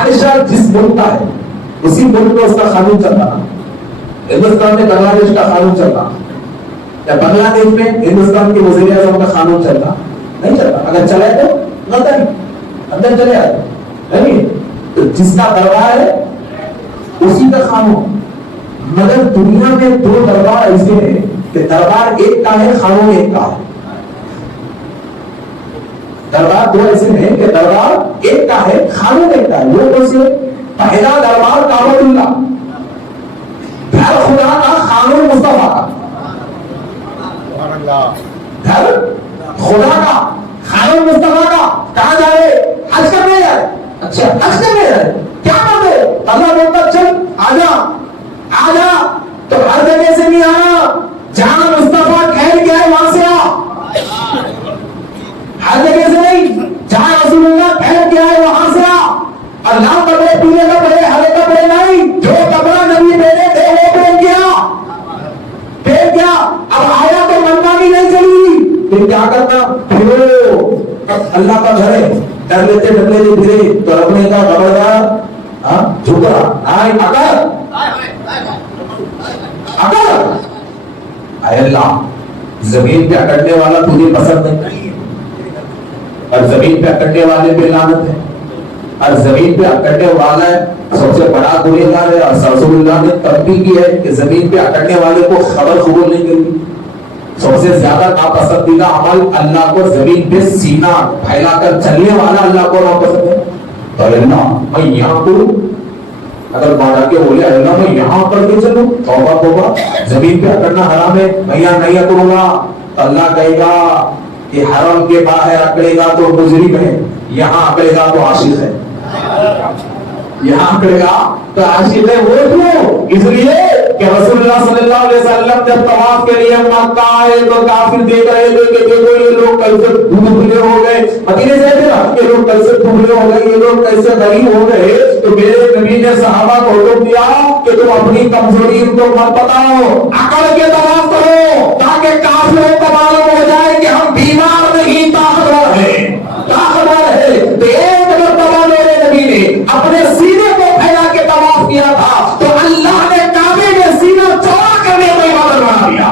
بادشاہ جس ملک کا ہے اسی ملک میں اس کا قانون چلتا نا. ہندوستان میں بنگلہ دیش کا قانون چلتا یا بنگلہ دیش میں ہندوستان کے وزیر اعظم کا قانون چلتا نہیں چلتا. اگر چلے تو غلطی اندر چلے آئے نہیں. تو جس کا دربار ہے اسی کا قانون. مگر دنیا میں دو دربار ایسے ہیں کہ دربار ایک کا ہے قانون ایک کا ہے. دربار دو ایسے ہیں کہ دربار ایک کا ہے قانون ایک کا ہے. وہ کون سے؟ پہلا دربار کعبۃ اللہ گھر خدا کا قانون مصطفیٰ کا. گھر خدا کا قانون مصطفیٰ کا. کہاں جا رہے؟ حج کرنے جا رہے. اچھا حج کرنے جا رہے کیا کر رہے؟ اللہ بولتا چل آجا آجا. تو ہر جگہ سے نہیں آنا. جہاں مصطفیٰ ٹھہر گیا ہے وہاں سے آ. ہر جگہ سے نہیں. جہاں رسول اللہ ٹھہر گیا ہے وہاں سے آ. اللہ کپڑے پیلے کپڑے ہرے کپڑے نہیں. جو کپڑا نبی پہنے تھے وہ پہن گیا. پھر کیا؟ اب آیا تو منمانی نہیں چلی. پھر کیا کرنا؟ پھرو. اللہ کا گھر ہے. ڈر لیتے پھرے تو رب نے کہا خبردار جھک رہا اگر اے اللہ زمین پہ اکڑنے والا تجھے پسند نہیں اور زمین پہ اکڑنے والے پہ لعنت ہے. اور زمین پہ اکڑنے والا ہے سب سے بڑا گنہگار ہے. اور رسول اللہ نے تنبیہ کی ہے کہ زمین پہ اکڑنے والے کو خبر قبول نہیں کرنی. سب سے زیادہ ناپسندیدہ عمل اللہ کو زمین پہ سینہ پھیلا کر چلنے والا اللہ کو ناپسند ہے. تو اللہ میں یہاں کروں. اگر بڑا کے بولے اللہ میں یہاں کر کے چلوں توبہ توبہ زمین پہ اکڑنا حرام ہے میں یہاں نہیں اکڑوں گا. اللہ کہے گا کہ حرم کے باہر اکڑے گا تو مجرم ہے یہاں اکڑے گا تو عاشق ہے. یہاں اکڑے گا تو عاشق ہے. وہ کیوں؟ اس لیے کہ رسول اللہ صلی اللہ علیہ وسلم جب طواف کے لیے مکہ آئے تو کافر دیکھ رہے تھے کہ دیکھو یہ لوگ کیسے دبلے ہو گئے. مدینے سے تھے نا یہ لوگ کیسے دبلے ہو گئے یہ لوگ کیسے غریب ہو گئے. تو میرے نبی نے صحابہ کو حکم دیا کہ تم اپنی کمزوری ان کو مت بتاؤ اکڑ کے طواف کرو تاکہ کافروں کو معلوم ہو جائے کہ ہم بیمار نہیں طاقتور ہیں. طاقتور ہے. تو ایک مرتبہ میرے نبی نے اپنے سینے کو پھیلا کے طواف کیا تھا تو اللہ نے کعبے میں سینہ چوڑا کرنے کو عبادت بنا دیا.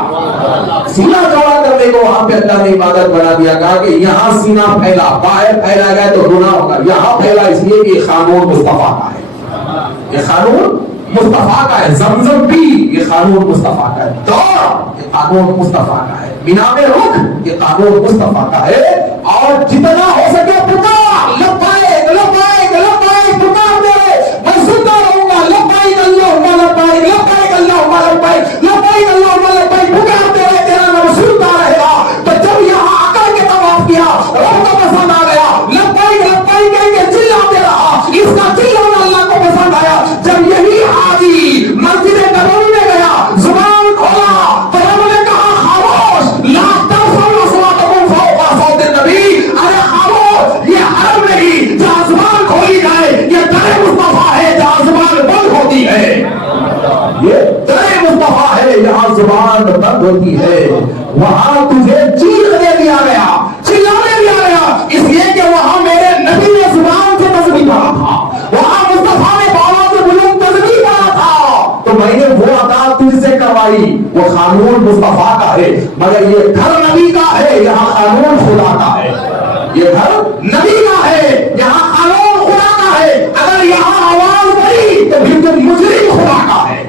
سینہ چوڑا کرنے کو وہاں پہ اللہ نے عبادت بنا دیا. کہا کہ یہاں سینہ پھیلا باہر پھیلا گیا تو گناہ ہوگا. یہاں پھیلا اس لیے کہ یہ قانون مصطفیٰ کا ہے. یہ قانون مصطفیٰ کا ہے. زمزم بھی یہ قانون مصطفیٰ کا ہے. دور یہ قانون مصطفیٰ کا ہے. مینا میں رخ یہ قانون مصطفیٰ کا ہے. اور جتنا ہو سکے پکار لبیک لبیک لبیک پکار دے. میں سنتا رہوں گا لبیک اللہم لبیک لبیک اللہم لبیک لبیک اللہم لبیک پکارتے رہے تیرا نام سنتا رہے گا. تو جب یہاں اکڑ کے طواف کیا رب کو پسند آ گیا. لبیک لبیک کہہ کے چلاتے رہا. اس کا چلانا اللہ کو پسند آیا. جب یہی حاجی مسجد نبوی میں گیا زبان کھولا تو رب نے کہا خاموش لا ترفعوا اصواتکم فوق صوت النبی. ارے خاموش یہ حرم نہیں جہاں زبان کھولی جائے. یہ در مصطفیٰ ہے جہاں زبان بند ہوتی ہے. یہ در مصطفیٰ ہے یہاں زبان بند ہوتی ہے. وہاں تجھے چیخنے دیا گیا چلانے دیا گیا اس لیے کہ وہاں میرے نبی نے زبان سے تسبیح پڑھا تھا. وہاں مصطفیٰ نے بالا سے بلند تسبیح پڑھا تھا. تو میں نے وہ عطا تجھ سے کروائی. وہ قانون مصطفیٰ کا ہے مگر یہ گھر نبی کا ہے یہاں قانون خدا کا ہے. یہ گھر نبی کا ہے یہاں قانون خدا کا ہے. اگر یہاں آواز بڑھی تو پھر تو مجرم خدا کا ہے.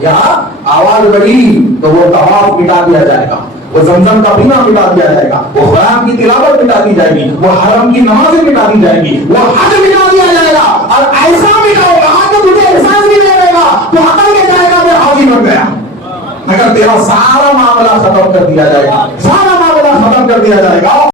یہاں آواز بڑھی تو وہ طواف مٹا دیا جائے گا. وہ زمزم کا پینا مٹا دیا جائے گا. وہ قرآن کی تلاوت مٹا دی جائے گی. وہ حرم کی نمازیں مٹا دی جائے گی. وہ حج مٹا دیا جائے گا. اور ایسا مٹاؤ گا کہ تجھے احساس بھی نہیں رہے گا. تو عقل کے جائے گا میں حاجی بن گیا. مگر تیرا سارا معاملہ ختم کر دیا جائے گا. سارا معاملہ ختم کر دیا جائے گا.